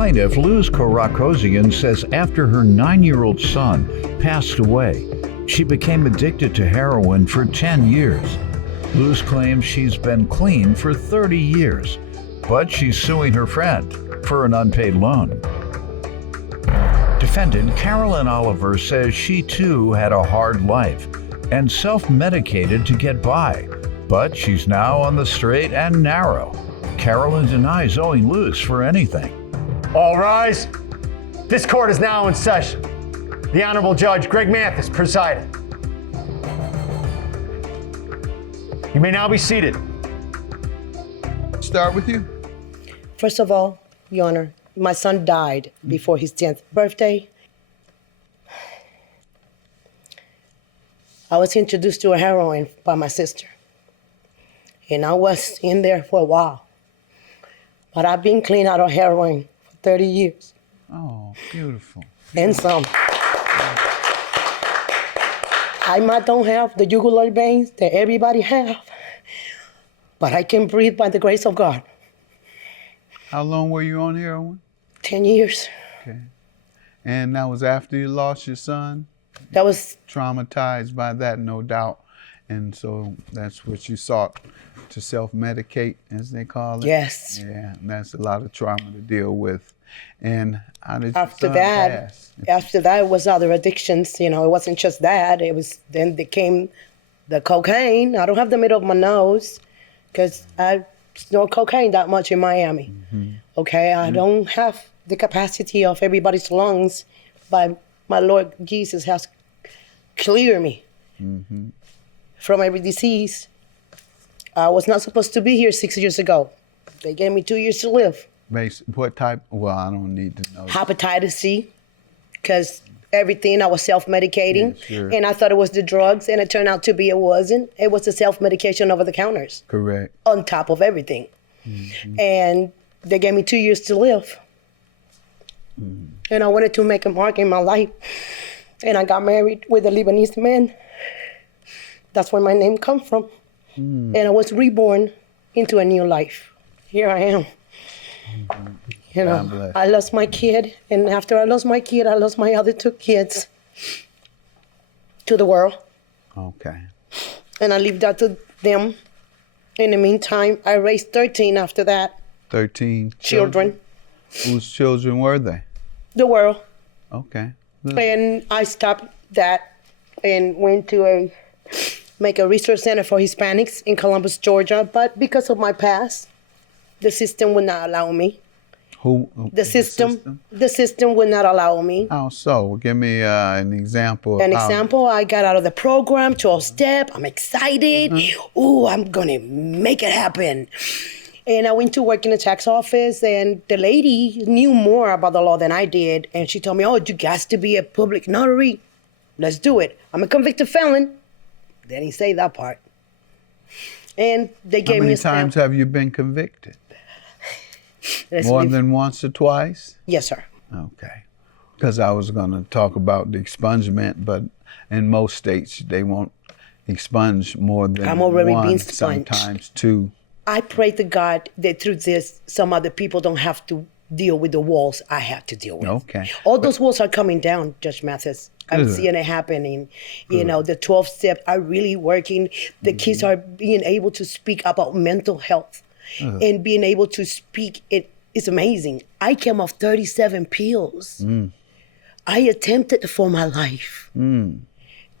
Plaintiff Luz Korakosian says after her 9-year-old son passed away, she became addicted to heroin for 10 years. Luz claims she's been clean for 30 years, but she's suing her friend for an unpaid loan. Defendant Carolyn Oliver says she too had a hard life and self-medicated to get by, but she's now on the straight and narrow. Carolyn denies owing Luz for anything. All rise. This court is now in session. The Honorable Judge Greg Mathis presiding. You may now be seated. Start with you. First of all, Your Honor, my son died before his 10th birthday. I was introduced to heroin by my sister, and I was in there for a while. But I've been clean out of heroin for 30 years. Oh, beautiful. And some. I might don't have the jugular veins that everybody have, but I can breathe by the grace of God. How long were you on heroin? 10 years. Okay. And that was after you lost your son? That was... Traumatized by that, no doubt. And so that's what you sought to self-medicate, as they call it? Yes. Yeah, and that's a lot of trauma to deal with. And how did After your son that, pass? it was other addictions. You know, it wasn't just that. It was, then there came the cocaine. I don't have the middle of my nose because I snort cocaine that much in Miami. Mm-hmm. Okay, I don't have the capacity of everybody's lungs, but my Lord Jesus has cleared me from every disease. I was not supposed to be here 6 years ago. They gave me 2 years to live. What type? Well, I don't need to know. Hepatitis C, because everything I was self-medicating, Yeah, sure. and I thought it was the drugs, and it turned out to be it wasn't. It was the self-medication over the counters. Correct. On top of everything. And they gave me 2 years to live. And I wanted to make a mark in my life. And I got married with a Lebanese man. That's where my name comes from. And I was reborn into a new life. Here I am. You know, I lost my kid, and after I lost my kid, I lost my other 2 kids to the world. Okay. And I lived that to them. In the meantime, I raised 13 after that. 13 children. Whose children were they? The world. Okay. Good. And I stopped that and went to make a research center for Hispanics in Columbus, Georgia. But because of my past, the system would not allow me. Who? The system would not allow me. How so? Give me an example. An example, I got out of the program, 12-step. I'm excited. Ooh, I'm going to make it happen. And I went to work in the tax office, and the lady knew more about the law than I did. And she told me, oh, you got to be a public notary. Let's do it. I'm a convicted felon. They didn't say that part. And they gave me a stamp. How many times have you been convicted? More than once or twice? Yes, sir. Okay. Because I was going to talk about the expungement, but in most states, they won't expunge more than I'm already one, being sponged. sometimes 2. I pray to God that through this, some other people don't have to deal with the walls I have to deal with. Okay. All those walls are coming down, Judge Mathis. I'm seeing it happening. You know, the 12-step are really working. The kids are being able to speak about mental health and being able to speak. It's amazing. I came off 37 pills. I attempted for my life.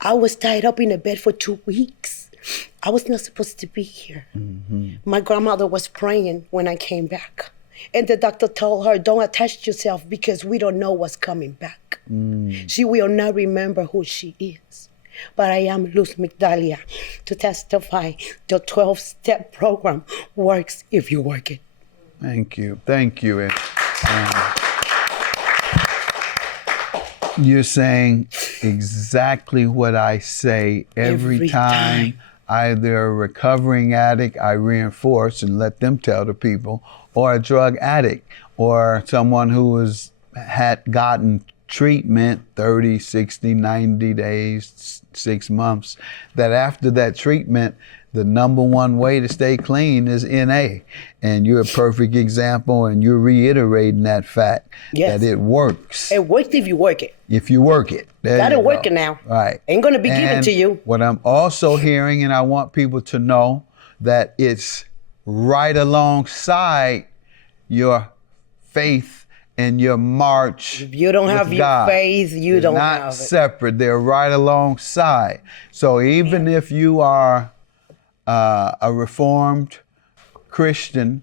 I was tied up in a bed for 2 weeks. I was not supposed to be here. My grandmother was praying when I came back. And the doctor told her, don't attach yourself because we don't know what's coming back. She will not remember who she is. But I am Luz Migdalia to testify the 12-step program works if you work it. Thank you. Thank you. And you're saying exactly what I say every time. Either a recovering addict, I reinforce and let them tell the people, or a drug addict, or someone who had gotten treatment 30, 60, 90 days, 6 months, that after that treatment, the number one way to stay clean is NA. And you're a perfect example, and you're reiterating that fact Yes. that it works. It works if you work it. If you work it. There Gotta you work go. it now. Right. Ain't gonna be given And to you. What I'm also hearing, and I want people to know, that it's right alongside your faith and your march. If you don't with have your God. faith, you They're don't not have it. separate. They're right alongside. So even if you are a reformed Christian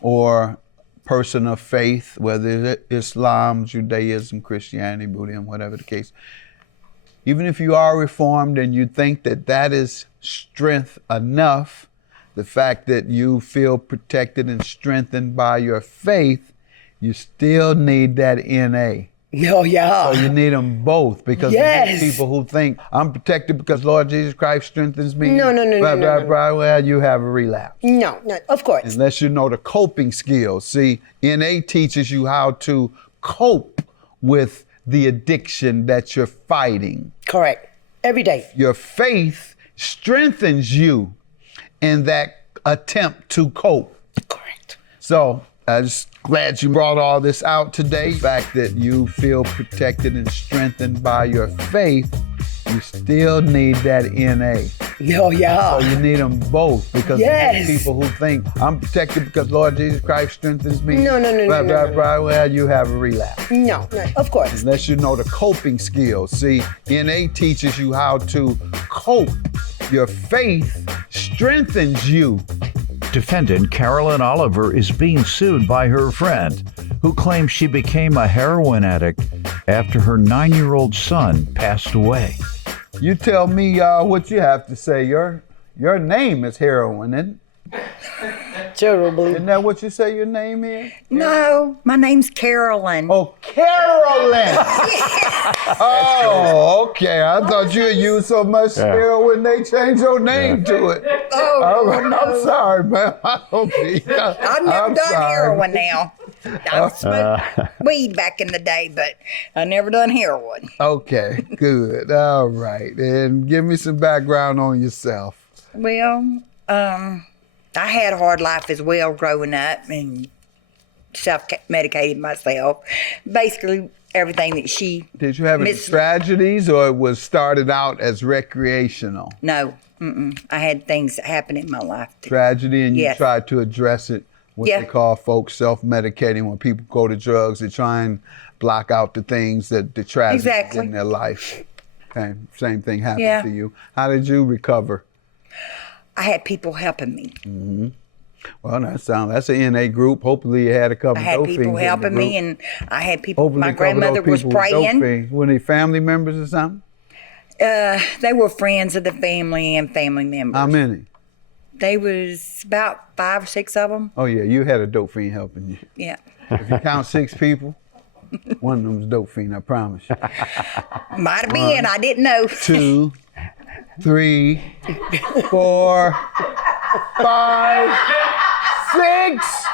or person of faith, whether it's Islam, Judaism, Christianity, Buddhism, whatever the case, even if you are reformed and you think that that is strength enough, the fact that you feel protected and strengthened by your faith, you still need that NA. Oh, yeah. So you need them both, because Yes. there's people who think I'm protected because Lord Jesus Christ strengthens me. No, no, no, blah, no, blah, no, blah. Well, you have a relapse. No, of course. Unless you know the coping skills. See, NA teaches you how to cope with the addiction that you're fighting. Correct. Every day. Your faith strengthens you in that attempt to cope. Correct. So I'm just glad you brought all this out today. The fact that you feel protected and strengthened by your faith, you still need that NA. Oh, yeah. So you need them both, because Yes. there's people who think I'm protected because Lord Jesus Christ strengthens me. No, no, no, blah, no, blah, no, blah. Well, you have a relapse. No, of course. Unless you know the coping skills. See, NA teaches you how to cope. Your faith strengthens you. Defendant Carolyn Oliver is being sued by her friend, who claims she became a heroin addict after her 9-year-old son passed away. You tell me what you have to say. Your name is heroin, isn't it? Terribly. Isn't that what you say your name is? No, my name's Carolyn. Oh, Carolyn! Oh, okay. I thought you had used so much heroin they changed your name to it. Oh, All right, I'm sorry, man. I don't be. I've never done heroin now. I've smoked weed back in the day, but I never done heroin. Okay, good. All right. And give me some background on yourself. Well, I had a hard life as well growing up and self-medicated myself. Basically, everything that she... Did you have any tragedies, or it was started out as recreational? No, I had things that happened in my life. Tragedy, and you Yes. tried to address it. What Yeah. they call folks self-medicating. When people go to drugs, they try and block out the things that the tragedies Exactly. in their life. Okay, same thing happened Yeah. to you. How did you recover? I had people helping me. Well, that's an NA group. Hopefully, you had a couple I had dope people fiends in the helping me, group. and I had people. Hopefully My a couple of those grandmother was people were dope praying. fiends. Were they family members or something? They were friends of the family and family members. How many? They was about 5 or 6 of them. Oh yeah, you had a dope fiend helping you. Yeah. If you count 6 people, one of them's a dope fiend. I promise you. Might have been. I didn't know. 2, 3, 4, 5, 6,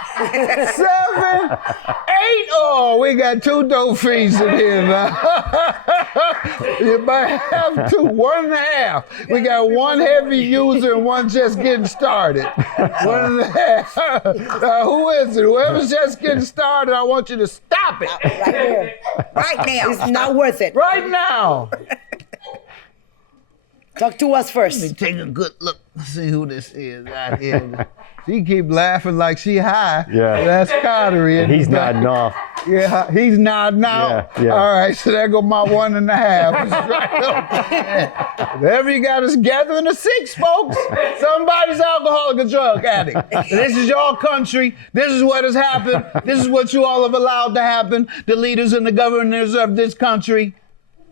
7, 8. Oh, we got 2 dope fiends in here now. You might have 2, 1.5. We got 1 heavy user and 1 just getting started. 1.5. Who is it? Whoever's just getting started, I want you to stop it Right there. Right now. It's not worth it. right now. Talk to us first. Take a good look, see who this is out here. She keep laughing like she high. Yeah. That's Cartery. And he's nodding off. Yeah, he's nodding out. Yeah, yeah. All right, so there go my 1.5. Whatever you got us gathering of 6, folks. Somebody's alcoholic or drug addict. This is your country. This is what has happened. This is what you all have allowed to happen. The leaders and the governors of this country.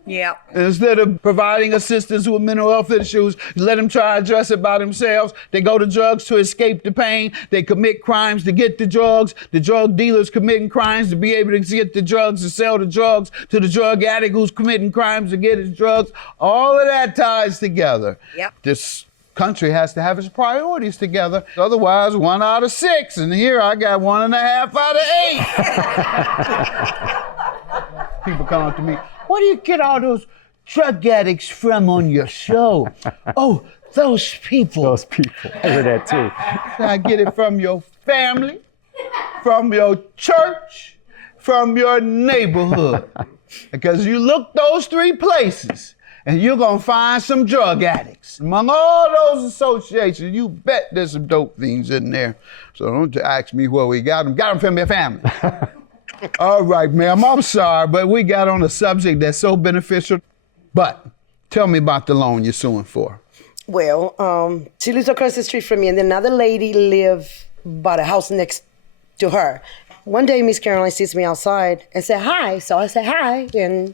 Yeah. Instead of providing assistance with mental health issues, let them try to address it by themselves. They go to drugs to escape the pain. They commit crimes to get the drugs. The drug dealers committing crimes to be able to get the drugs, to sell the drugs to the drug addict who's committing crimes to get his drugs. All of that ties together. Yep. This country has to have its priorities together. Otherwise, 1 out of 6. And here I got 1.5 out of 8. People come up to me, where do you get all those drug addicts from on your show? Oh, Those people. Those people. I heard that too. I get it from your family, from your church, from your neighborhood. Because you look those three places and you're gonna find some drug addicts. Among all those associations, you bet there's some dope fiends in there. So don't ask me where we got them. Got them from your family. All right, ma'am, I'm sorry, but we got on a subject that's so beneficial. But tell me about the loan you're suing for. Well, she lives across the street from me, and another lady bought a house next to her. One day, Miss Caroline sees me outside and said, hi. So I said, hi, and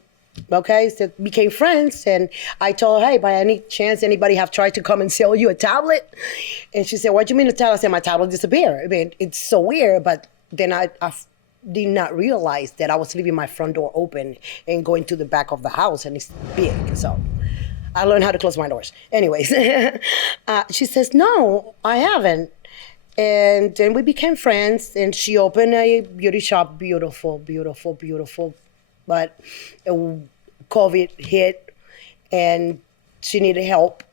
okay, so became friends. And I told her, hey, by any chance, anybody have tried to come and sell you a tablet? And she said, what do you mean a tablet? I said, my tablet disappeared. I mean, it's so weird, but then I did not realize that I was leaving my front door open and going to the back of the house, and it's big, so I learned how to close my doors. Anyways, she says, no, I haven't. And then we became friends, and she opened a beauty shop, beautiful, beautiful, beautiful. But COVID hit, and she needed help,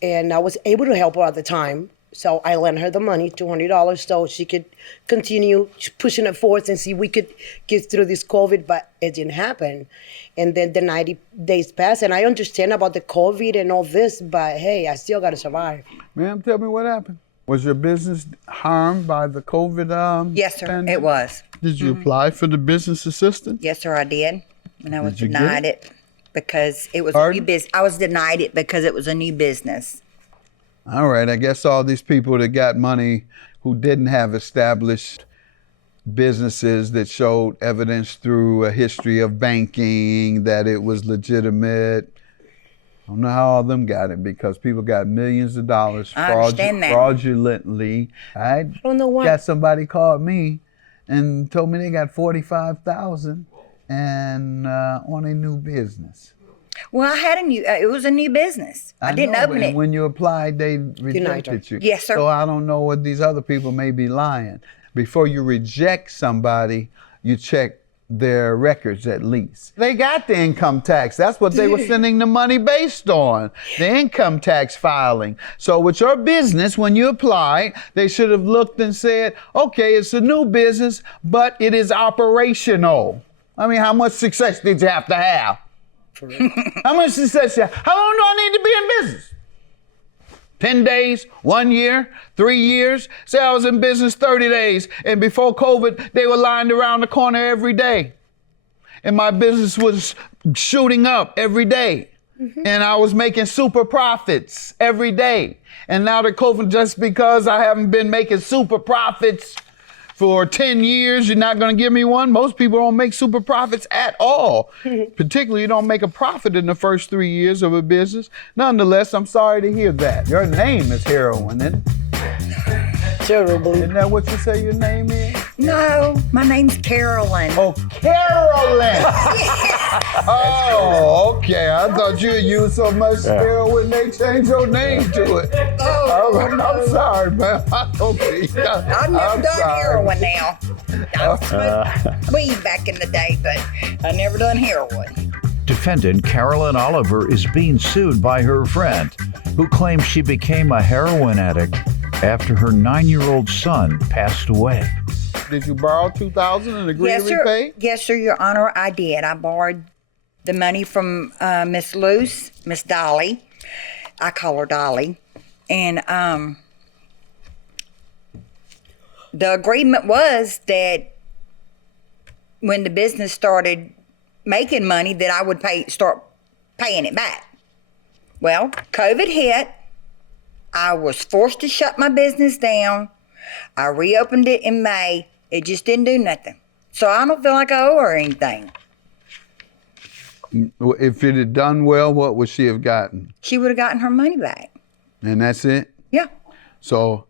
and I was able to help her at the time. So I lent her the money, $200, so she could continue pushing it forward and see if we could get through this COVID, but it didn't happen. And then the 90 days passed, and I understand about the COVID and all this, but hey, I still got to survive. Ma'am, tell me what happened. Was your business harmed by the COVID Yes, sir, pandemic? it was. Did you apply for the business assistance? Yes, sir, I did. And I was Did you get denied it because it was a Pardon? new business. I was denied it because it was a new business. All right, I guess all these people that got money who didn't have established businesses that showed evidence through a history of banking that it was legitimate. I don't know how all of them got it, because people got millions of dollars I understand that. fraudulently. I don't know why. got somebody called me and told me they got $45,000 and on a new business. Well, I had it was a new business. I didn't know, open but it. when you applied, they rejected you. Yes, sir. So I don't know what these other people may be lying. Before you reject somebody, you check their records at least. They got the income tax. That's what they were sending the money based on, the income tax filing. So with your business, when you applied, they should have looked and said, okay, it's a new business, but it is operational. I mean, how much success did you have to have? How much success? How long do I need to be in business? 10 days, 1 year, 3 years? Say I was in business 30 days, and before COVID, they were lined around the corner every day. And my business was shooting up every day. And I was making super profits every day. And now that COVID, just because I haven't been making super profits for 10 years, you're not going to give me one? Most people don't make super profits at all. Particularly, you don't make a profit in the first 3 years of a business. Nonetheless, I'm sorry to hear that. Your name is heroin, isn't it? Terrible. Isn't that what you say your name is? No, my name's Carolyn. Oh, Carolyn! Oh, okay. I thought you had used so much heroin they changed your name to it. Oh, I'm sorry, man. Okay. I've never done heroin now. I smoked weed back in the day, but I never done heroin. Defendant Carolyn Oliver is being sued by her friend, who claims she became a heroin addict after her 9-year-old son passed away. Did you borrow $2,000 and agree Yes, to sir. repay? Yes, sir, Your Honor, I did. I borrowed the money from Miss Luce, Miss Dolly. I call her Dolly. And the agreement was that when the business started making money, that I would start paying it back. Well, COVID hit. I was forced to shut my business down. I reopened it in May. It just didn't do nothing. So I don't feel like I owe her anything. If it had done well, what would she have gotten? She would have gotten her money back. And that's it? Yeah. So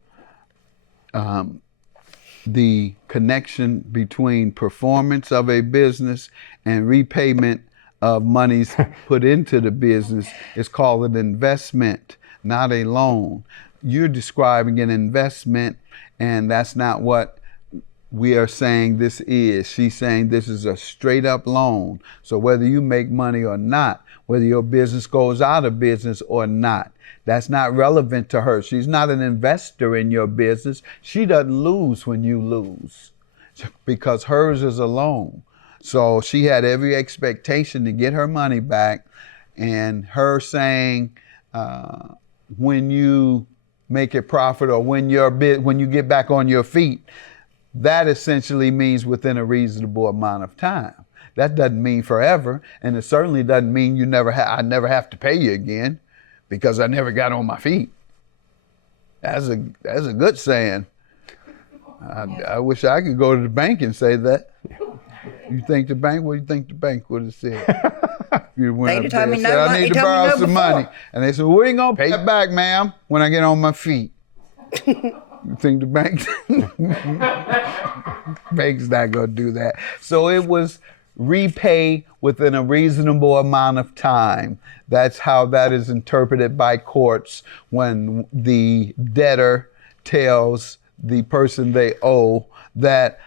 the connection between performance of a business and repayment of monies put into the business is called an investment, not a loan. You're describing an investment, and that's not what we are saying this is. She's saying this is a straight up loan. So whether you make money or not, whether your business goes out of business or not, That's not relevant to her. She's not an investor in your business. She doesn't lose when you lose because hers is a loan. So she had every expectation to get her money back. And her saying, when you make a profit or when you get back on your feet, that essentially means within a reasonable amount of time. That doesn't mean forever, and it certainly doesn't mean I never have to pay you again because I never got on my feet. That's a good saying. I wish I could go to the bank and say that. You think the bank? What do you think the bank would have said? You went up there and said, I need to borrow some money. And they said, well, we ain't gonna pay it back, ma'am, when I get on my feet. You think the bank? Bank's not gonna do that. So it was repay within a reasonable amount of time. That's how that is interpreted by courts when the debtor tells the person they owe that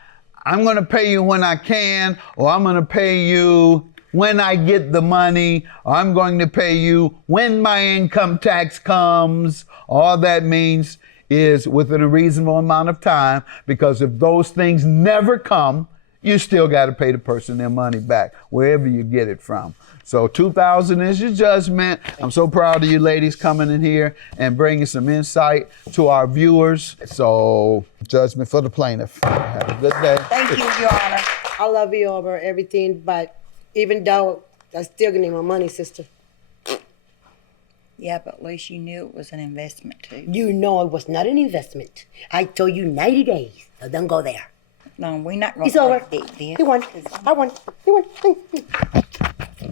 I'm going to pay you when I can, or I'm going to pay you when I get the money, or I'm going to pay you when my income tax comes. All that means is within a reasonable amount of time, because if those things never come, you still got to pay the person their money back, wherever you get it from. So 2000 is your judgment. I'm so proud of you ladies coming in here and bringing some insight to our viewers. So judgment for the plaintiff. Have a good day. Thank you, Your Honor. I love you over everything, but even though I still gonna need my money, sister. Yeah, but at least you knew it was an investment too. You know it was not an investment. I told you 90 days, so don't go there. No, we're not going It's to over. predict this. He won. I won. He won.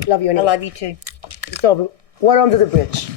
Love you. I Anyway. love you too. It's over. Water under the bridge.